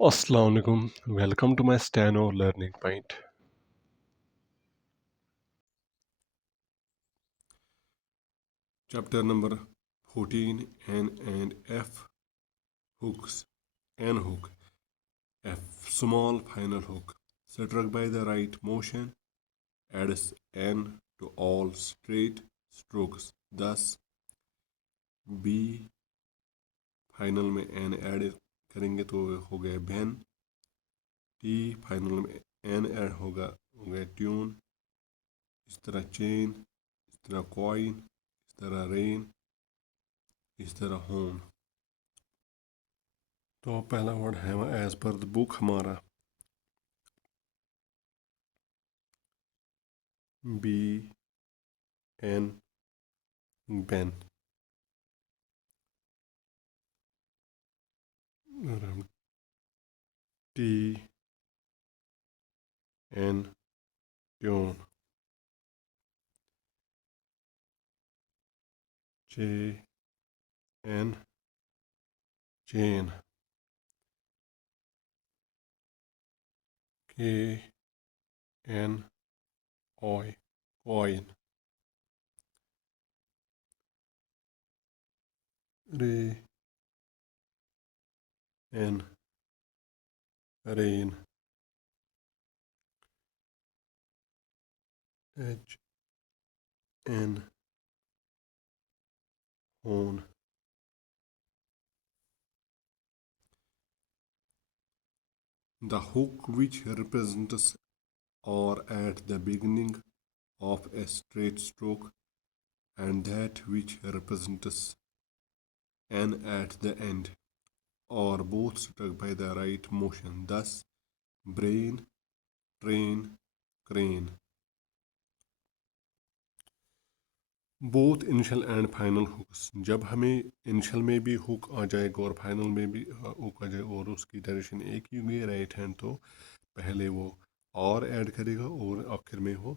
Assalamualaikum. Welcome to my Stano Learning Point. Chapter number 14 N and F hooks. N hook. F small final hook. Struck by the right motion adds N to all straight strokes. Thus B final में N add करेंगे तो हो गया ban. T final में N add हो गया tune. इस तरह चेन, इस तरह कॉइन, इस तरह रेन, इस तरह होन. तो पहला वर्ड है एज पर द बुक हमारा B N ben. T N tune. J N chain. K N ऑय coin. Ray N rain. H N hone. The hook which represents or at the beginning of a straight stroke and that which represents an at the end are both struck by the right motion. Thus, brain, train, crane. Both initial and final hooks. जब हमें initial में भी hook आ जाएगा और final में भी hook आ जाएगा और उसकी डायरेक्शन एक ही होगी राइट हैंड, तो पहले वो और ऐड करेगा और आखिर में वो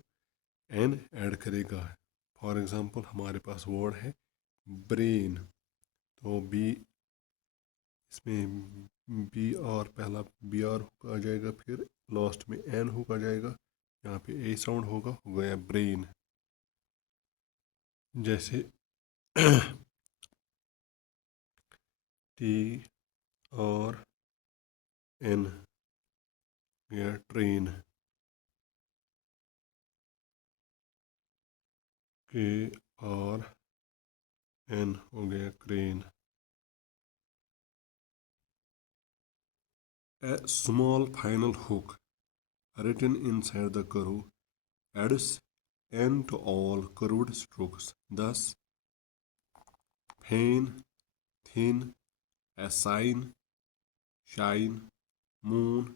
एन ऐड करेगा. फॉर एग्जांपल हमारे पास वर्ड है ब्रेन, तो बी इसमें बी और पहला बी आर हुक आ जाएगा, फिर लास्ट में एन हुक आ जाएगा. यहाँ पे ए साउंड होगा, हो गया ब्रेन. जैसे टी और एन या ट्रेन. के और एन हो गया crane. A small final hook written inside the curve adds N to all curved strokes. Thus, fain, thin, assign, shine, moon,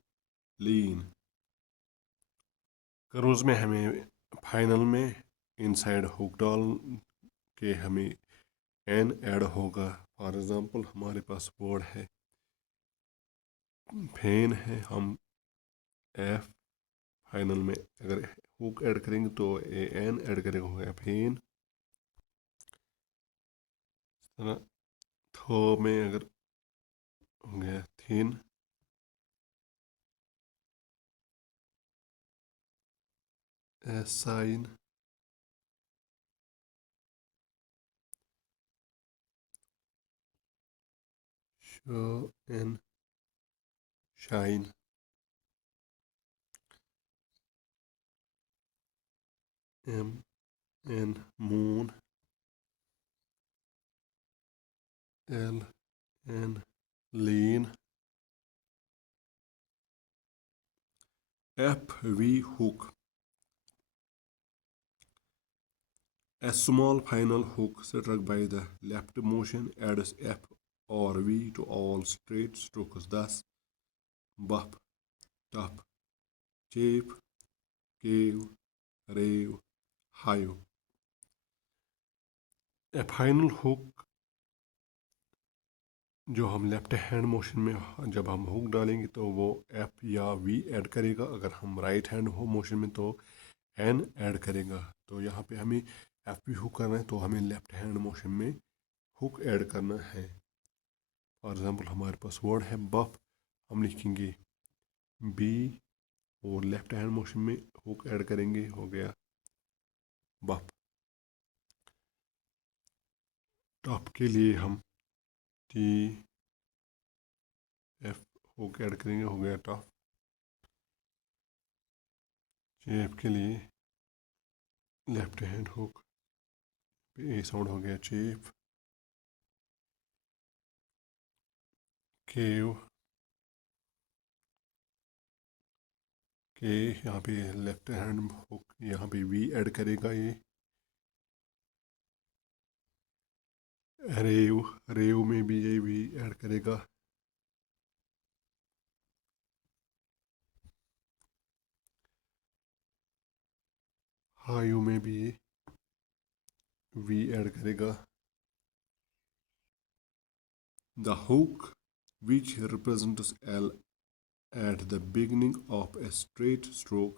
lean. Curves में हमें फाइनल में इनसाइड हुक डाल के हमें एन ऐड होगा. फॉर एग्जांपल हमारे पास वर्ड है फेन है, हम एफ फाइनल में अगर हुक ऐड करेंगे तो ए एन ऐड करेंगे, हो गया फेन. थो में अगर हो गया thin. Sign, show N shine. M N moon. L N lean. F V hook. A small final hook struck by the left motion adds F or V to all straight strokes. Thus, buff, tough, chafe, cave, rave, hive. A final hook जो हम left hand motion में जब हम hook डालेंगे तो वो F या we add करेगा. अगर हम राइट हैंड हो मोशन में तो एन ऐड करेगा. तो यहाँ पे हमें एफ वी हुक करना है तो हमें लेफ्ट हैंड मोशन में हुक ऐड करना है. फॉर एग्जांपल हमारे पास वर्ड है बफ, हम लिखेंगे बी और लेफ्ट हैंड मोशन में हुक ऐड करेंगे, हो गया बफ। टॉप के लिए हम टी एफ हुक ऐड करेंगे, हो गया टॉप। चेफ के लिए लेफ्ट हैंड हुक, ए साउंड हो गया चेफ। केव के यहाँ पे लेफ्ट हैंड हुक, यहाँ पे वी ऐड करेगा ये। रेव, रेव में भी ये वी ऐड करेगा। हायू में भी ये वी ऐड करेगा। The hook which represents L at the beginning of a straight stroke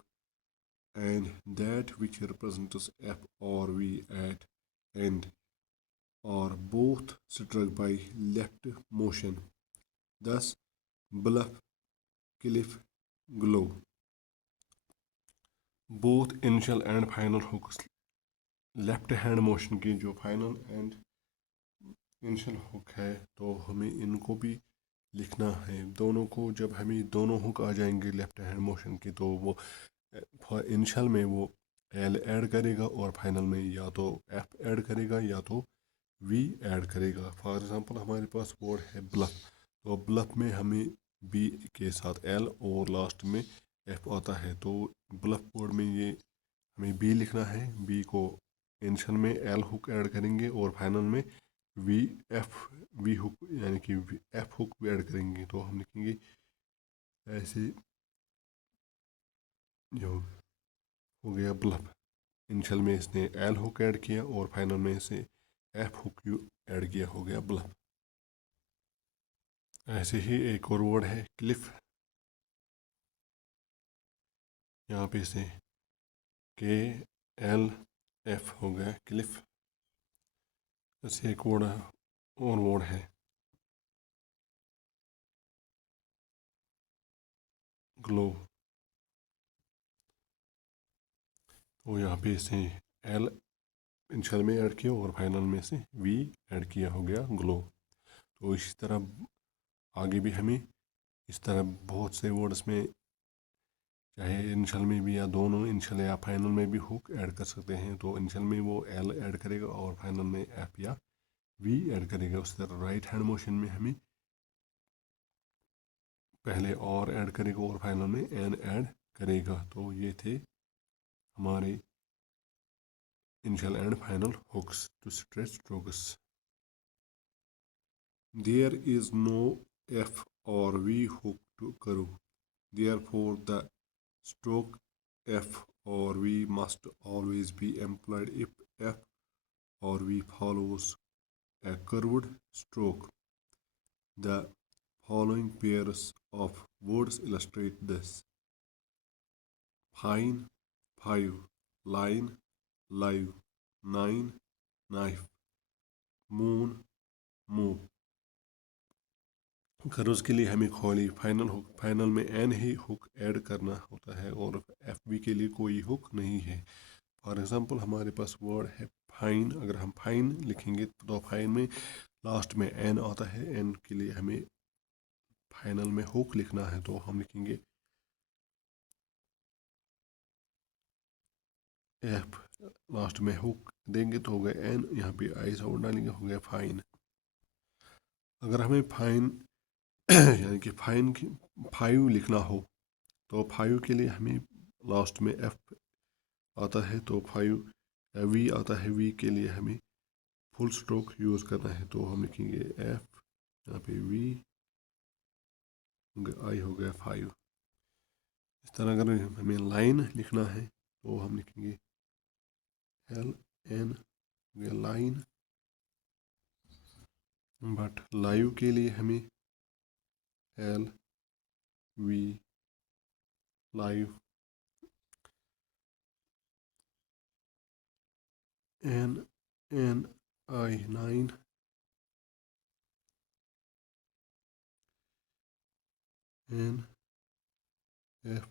and that which represents F or V at end are both struck by left motion. Thus, bluff, cliff, glow. Both initial and final hooks left hand motion की जो final and initial hook है, तो हमें इनको भी लिखना है। दोनों को जब हमें दोनों हुक आ जाएंगे लेफ्ट हैंड मोशन की, तो वो इनिशियल में वो एल ऐड करेगा और फाइनल में या तो एफ ऐड करेगा या तो वी ऐड करेगा। फॉर एग्जांपल हमारे पास वर्ड है ब्लफ, तो ब्लफ में हमें बी के साथ एल और लास्ट में एफ आता है, तो ब्लफ वर्ड में ये हमें बी लिखना है। बी को इनिशियल में एल हुक ऐड करेंगे और फाइनल में वी एफ वी हुक यानी कि एफ हुक भी ऐड करेंगे, तो हम लिखेंगे ऐसे जो हो गया ब्लफ। इनिशियल में इसने एल हुक ऐड किया और फाइनल में इसे एफ हुक ऐड किया, हो गया ब्लफ। ऐसे ही एक और वर्ड है क्लिफ, यहाँ पे से के एल एफ हो गया क्लिफ। ऐसे एक वर्ड और वर्ड है ग्लो, तो यहाँ पे से एल इनिशियल में ऐड किया और फाइनल में से वी ऐड किया, हो गया ग्लो। तो इसी तरह आगे भी हमें इस तरह बहुत से वर्ड्स में, चाहे इनिशियल में भी या दोनों इनिशियल या फाइनल में भी हुक ऐड कर सकते हैं। तो इनिशियल में वो एल ऐड करेगा और फाइनल में एफ या वी ऐड करेगा। उसी तरह राइट हैंड मोशन में हमें पहले और ऐड करेगा और फाइनल में एन ऐड करेगा। तो ये थे हमारे initial and final hooks to stretch strokes. There is no F or V hook to curve. Therefore, the stroke F or V must always be employed if F or V follows a curved stroke. The following pairs of words illustrate this: fine, five, line, live, nine, knife, moon, move। Curves के लिए हमें खाली final hook, final में N ही hook add करना होता है और F B के लिए कोई हुक नहीं है। फॉर एग्जांपल हमारे पास वर्ड है फाइन, अगर हम फाइन लिखेंगे तो फाइन में लास्ट में एन आता है, एन के लिए हमें फाइनल में हुक लिखना है, तो हम लिखेंगे एफ, लास्ट में हुक देंगे तो हो गया एन, यहाँ पे आई साउंड डालेंगे, हो गया फाइन। अगर हमें फाइन यानी कि फाइन की फाइव लिखना हो, तो फाइव के लिए हमें लास्ट में एफ आता है, तो फाइव वी आता है, वी के लिए हमें फुल स्ट्रोक यूज़ करना है, तो हम लिखेंगे एफ, यहाँ पे वी, आई हो गया फाइव। इस तरह अगर हमें लाइन लिखना है तो हम लिखेंगे L N, line. But live के लिए हमें L V live, N N I nine, N F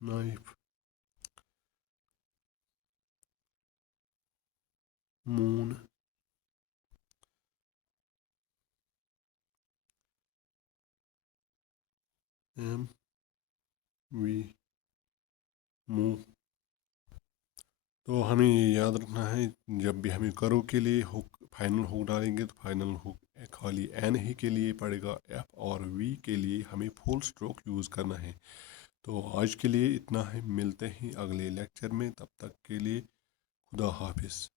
knife moon M V move. तो हमें ये याद रखना है, जब भी हमें करो के लिए हुक फाइनल हुक डालेंगे तो फाइनल हुक खाली एन ही के लिए पड़ेगा, एफ और वी के लिए हमें फुल स्ट्रोक यूज़ करना है। तो आज के लिए इतना है, मिलते हैं अगले लेक्चर में, तब तक के लिए खुदा हाफिज़।